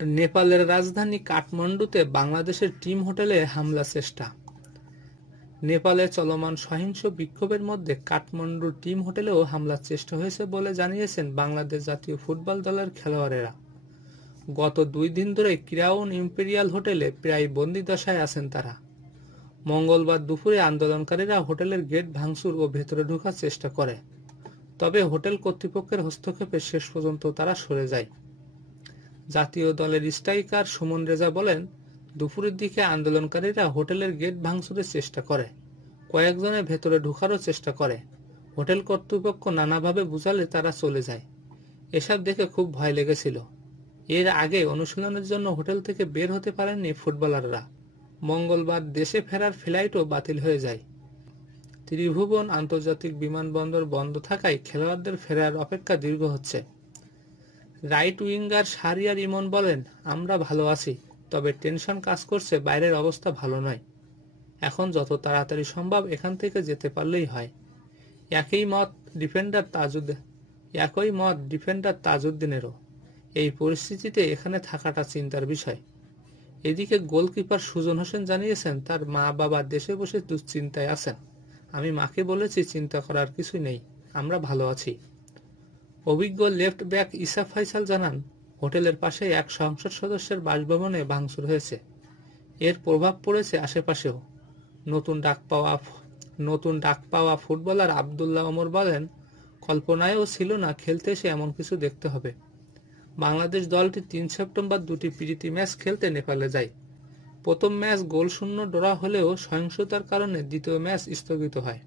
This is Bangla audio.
নেপালের রাজধানী কাঠমান্ডুতে বাংলাদেশের টিম হোটেলে হামলা চেষ্টা। নেপালে চলমান সহিংস বিক্ষোভের মধ্যে কাঠমান্ডুর টিম হোটেলেও হামলার চেষ্টা হয়েছে বলে জানিয়েছেন বাংলাদেশ জাতীয় ফুটবল দলের খেলোয়াড়েরা। গত 2 দিন ধরে ক্রাউন ইম্পেরিয়াল হোটেলে প্রায় বন্দিদশায় আছেন তারা। মঙ্গলবার দুপুরে আন্দোলনকারীরা হোটেলের গেট ভাঙচুর ও ভেতরে ঢোকার চেষ্টা করে, তবে হোটেল কর্তৃপক্ষের হস্তক্ষেপে শেষ পর্যন্ত তারা সরে যায়। জাতীয় দলের স্ট্রাইকার সুমন রেজা বলেন, দুপুরের দিকে আন্দোলনকারীরা হোটেলের গেট ভাঙচুরের চেষ্টা করে, কয়েকজনের ভেতরে ঢোকারও চেষ্টা করে। হোটেল কর্তৃপক্ষ নানাভাবে বুঝালে তারা চলে যায়। এসব দেখে খুব ভয় লেগেছিল। এর আগে অনুশীলনের জন্য হোটেল থেকে বের হতে পারেননি ফুটবলাররা। মঙ্গলবার দেশে ফেরার ফ্লাইটও বাতিল হয়ে যায়। ত্রিভুবন আন্তর্জাতিক বিমানবন্দর বন্ধ থাকায় খেলোয়াড়দের ফেরার অপেক্ষা দীর্ঘ হচ্ছে। রাইট উইঙ্গার শাহরিয়ার ইমন বলেন, আমরা ভালো আছি, তবে টেনশন কাজ করছে, বাইরের অবস্থা ভালো নয়। এখন যত তাড়াতাড়ি সম্ভব এখান থেকে যেতে পারলেই হয়। একই মত ডিফেন্ডার তাজউদ্দিনেরও। এই পরিস্থিতিতে এখানে থাকাটা চিন্তার বিষয়। এদিকে গোলকিপার সুজন হোসেন জানিয়েছেন, তার মা বাবা দেশে বসে দুশ্চিন্তায় আছেন। আমি মাকে বলেছি চিন্তা করার কিছুই নেই, আমরা ভালো আছি। অভিজ্ঞ লেফট ব্যাক ইসা ফয়সাল জানান, হোটেলের পাশে এক সংসদ সদস্যের বাসভবনে ভাঙচুর হয়েছে। এর প্রভাব পড়েছে আশেপাশেও। নতুন ডাক পাওয়া ফুটবলার আবদুল্লাহ ওমর বলেন, কল্পনায়ও ছিল না খেলতে এসে এমন কিছু দেখতে হবে। বাংলাদেশ দলটি 3 সেপ্টেম্বর 2টি প্রীতি ম্যাচ খেলতে নেপালে যায়। প্রথম ম্যাচ গোলশূন্য ড্র হলেও সহিংসতার কারণে দ্বিতীয় ম্যাচ স্থগিত হয়।